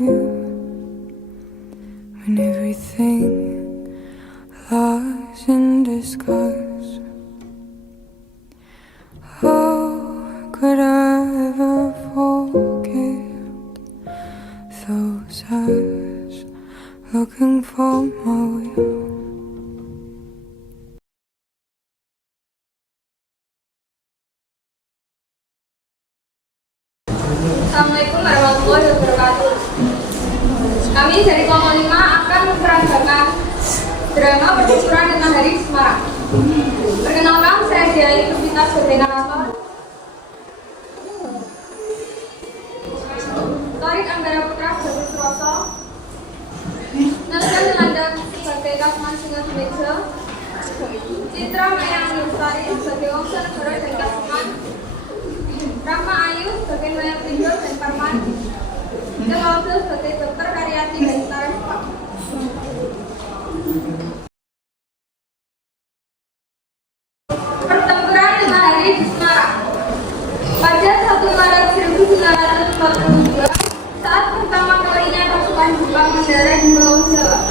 you when everything lies in disguise. Oh, could I ever forget those eyes looking for my will? Assalamualaikum warahmatullahi wabarakatuh. Kami dari kelompok 5 akan memperandakan drama Pertempuran 5 Hari di Semarang. Perkenalkan, saya Diai Puspita sebagai narator. Torik Anggara Putra sebagai Suroso. Nelson Landang sebagai Kasman Singa Sumeja. Citra Mayang Lestari sebagai Wongso Negoro dan Kasuman. Rahma Ayu sebagai Maya Prindo dan Parman. Jalaudo sebagai Dokter Karyati dan Tara Jepang. Pertempuran 5 Hari di Semarang. Pada 1 Maret 1942, saat pertama kalinya pasukan Jepang mendarat di Pulau Jawa.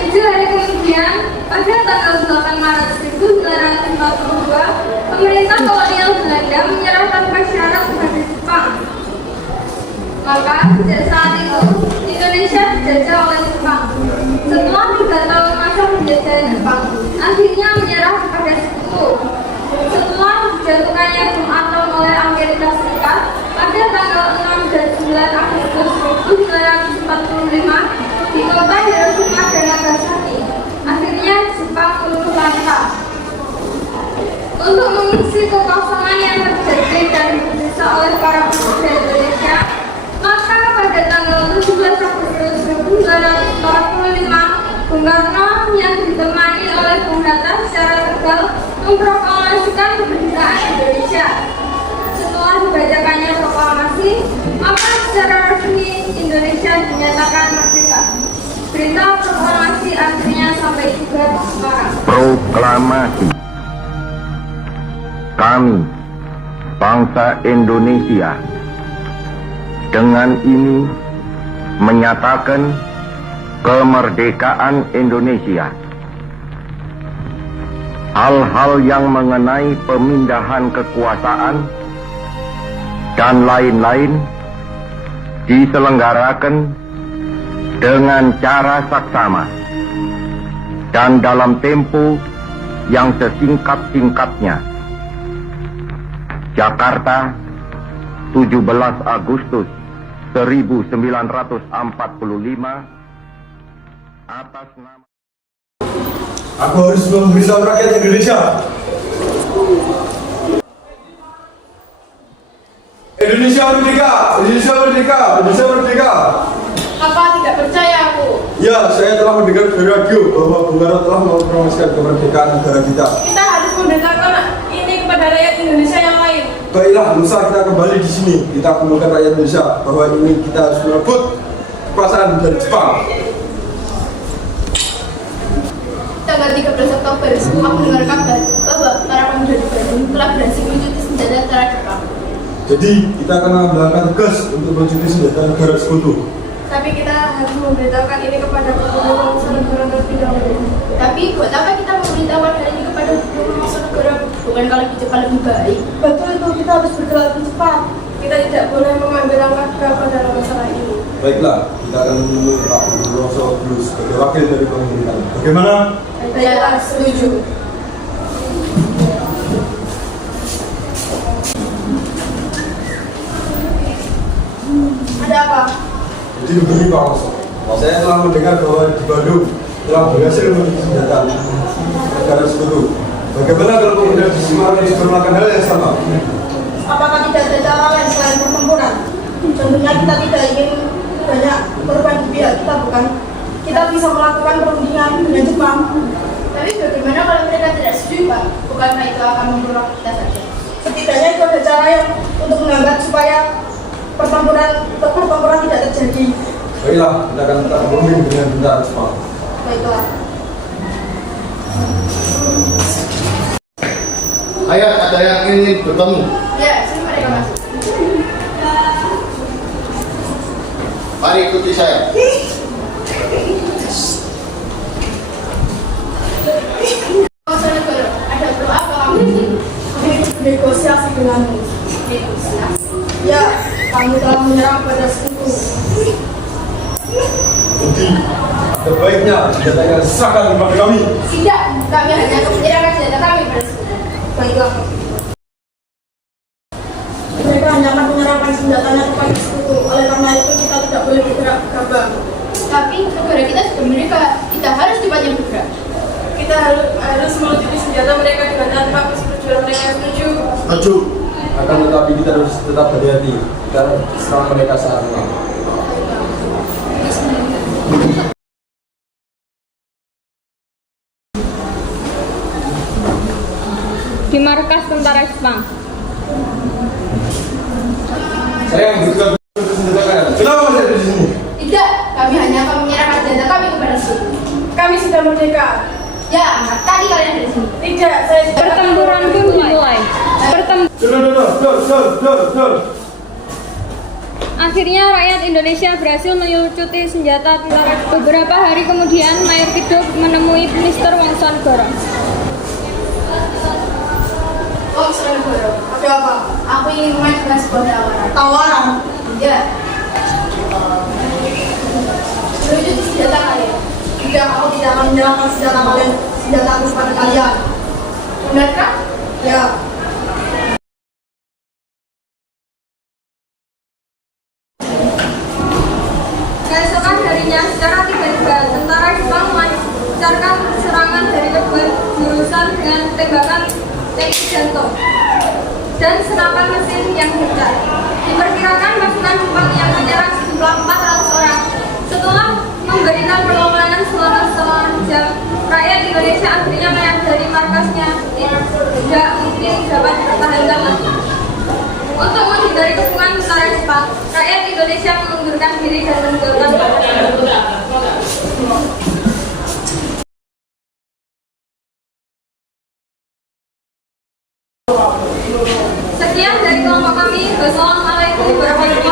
7 hari kemudian, pada tanggal 8 Maret 1942, pemerintah kolonial Belanda menyerah tanpa syarat kepada Jepang. Maka sejak saat itu Indonesia dijajah oleh Jepang. Setelah 3 tahun masa penjajahan Jepang, akhirnya menyerah kepada Sekutu. Setelah dijatuhkannya bom atom oleh Amerika Serikat pada tanggal 6 dan 9 Agustus 1945 di kota Hiroshima dan Nagasaki, akhirnya Jepang luluh lantak. Untuk mengisi kekosongan yang terjadi dan diperiksa oleh para pemuda Indonesia, maka pada tanggal 17 Agustus 1945, Bung Karno yang ditemani oleh Bung Hatta secara tegal memproklamasikan kemerdekaan Indonesia. Setelah dibacakannya proklamasi, maka secara resmi Indonesia dinyatakan merdeka. Berita proklamasi akhirnya sampai juga di Semarang. Proklamasi. Kami, bangsa Indonesia, dengan ini menyatakan kemerdekaan Indonesia. Hal-hal yang mengenai pemindahan kekuasaan dan lain-lain diselenggarakan dengan cara saksama dan dalam tempo yang sesingkat-singkatnya. Jakarta, 17 Agustus 1945, atas nama Aku harus memberitahu rakyat Indonesia. Indonesia merdeka! Indonesia merdeka! Indonesia merdeka! Apa tidak percaya aku? Ya, saya telah mendengar dari radio bahwa Bung Karno telah memproklamasikan kemerdekaan negara kita. Kita harus memberitakan ini kepada rakyat Indonesia yang lain. Baiklah, lusa kita kembali di sini. Kita kumpulkan rakyat Indonesia bahwa ini kita harus merebut kekuasaan dari Jepang. Tanggal 13 Oktober, aku mendengar kabar bahwa para pemuda di Bandung telah berhasil melucuti senjata negara Jepang. Jadi, kita akan melakukan tugas untuk melucuti senjata negara sekutu. Tapi kita harus memberitahukan ini kepada pemuda bangsa negara terlebih dahulu. Tapi buat apa kita memberitahukan hal ini kepada pemuda bangsa negara? Bukan kalau di Jepang lebih baik? Betul itu, kita harus bergerak lebih cepat. Kita tidak boleh mengambil langkah gagal dalam masalah ini. Baiklah, kita akan memilih Pak Buroso dulu sebagai wakil dari pemerintahan. Bagaimana? Saya setuju. Ada apa? Jadi begini Pak Buroso, saya telah mendengar bahwa di Bandung telah berhasil melucuti senjata negara sekutu. Bagaimana kalau pemuda di Semarang juga melakukan hal yang sama? Apakah tidak ada cara lain selain pertempuran? Tentunya kita tidak ingin banyak korban di pihak kita, bukan? Kita bisa melakukan perundingan dengan Jepang. Tapi bagaimana kalau mereka tidak setuju, Pak? Bukankah itu akan memperoleh kita saja? Setidaknya itu ada cara yang untuk menghambat supaya pertempuran tidak terjadi. Baiklah, kita akan tetap berunding dengan tentara Jepang. Baiklah. Ayo, ada yang ingin bertemu. Ya, sini mereka masuk. Mari ikuti saya. Bangsa negara, ada perlu apa kamu di sini? Negosiasi denganmu. Negosiasi. Ya, kamu telah menyerang pada sekutu. Bukti. Ada baiknya senjatanya serahkan kepada kami. Tidak, kami hanya akan menyerahkan senjata kami pada sekutu. Baiklah. Mereka hanya akan menyerahkan senjatanya kepada sekutu. Oleh karena itu kita tidak boleh bergerak gegabah. Tapi negara kita sudah merdeka, kita harus cepatnya bergerak. Kita harus melucuti senjata mereka dengan tanpa persetujuan mereka yang setuju. Maju. Akan tetapi kita harus tetap hati-hati dan serang mereka saat menang. Di markas tentara Jepang. Saya yang bergerak senjata kalian. Kenapa masih ada di sini? Tidak, kami hanya akan menyerahkan senjata kami kepada sekutu. Kami sudah merdeka. Ya, tadi kalian ada di sini. Tidak, saya sudah Pertempuran pun dimulai. Akhirnya rakyat Indonesia berhasil melucuti senjata tentara. Beberapa hari kemudian, Mayor Kidok menemui Mr. Wangsanegara. Oh, Saudara, ada apa? Aku ingin mengajukan sebuah tawaran. Tawaran. Ya. Melucuti senjata kalian. Tidak, aku tidak akan menyerahkan senjata kalian, senjata aku kepada kalian. Benarkah? Ya, Keesokan harinya, secara tiba-tiba tentara Jepang melancarkan serangan dari kedua jurusan dengan tembakan tanki jantung dan senapan mesin yang hebat. Diperkirakan pasukan Jepang yang menyerang sejumlah 400 orang. Setelah memberikan perlawanan selama setengah jam, rakyat Indonesia akhirnya menyadari markasnya tidak mungkin dapat dipertahankan lagi. Untuk menghindari kepungan tentara Jepang, rakyat Indonesia mengundurkan diri dan meninggalkan Sekian dari kelompok kami. Wassalamualaikum warahmatullahi wabarakatuh.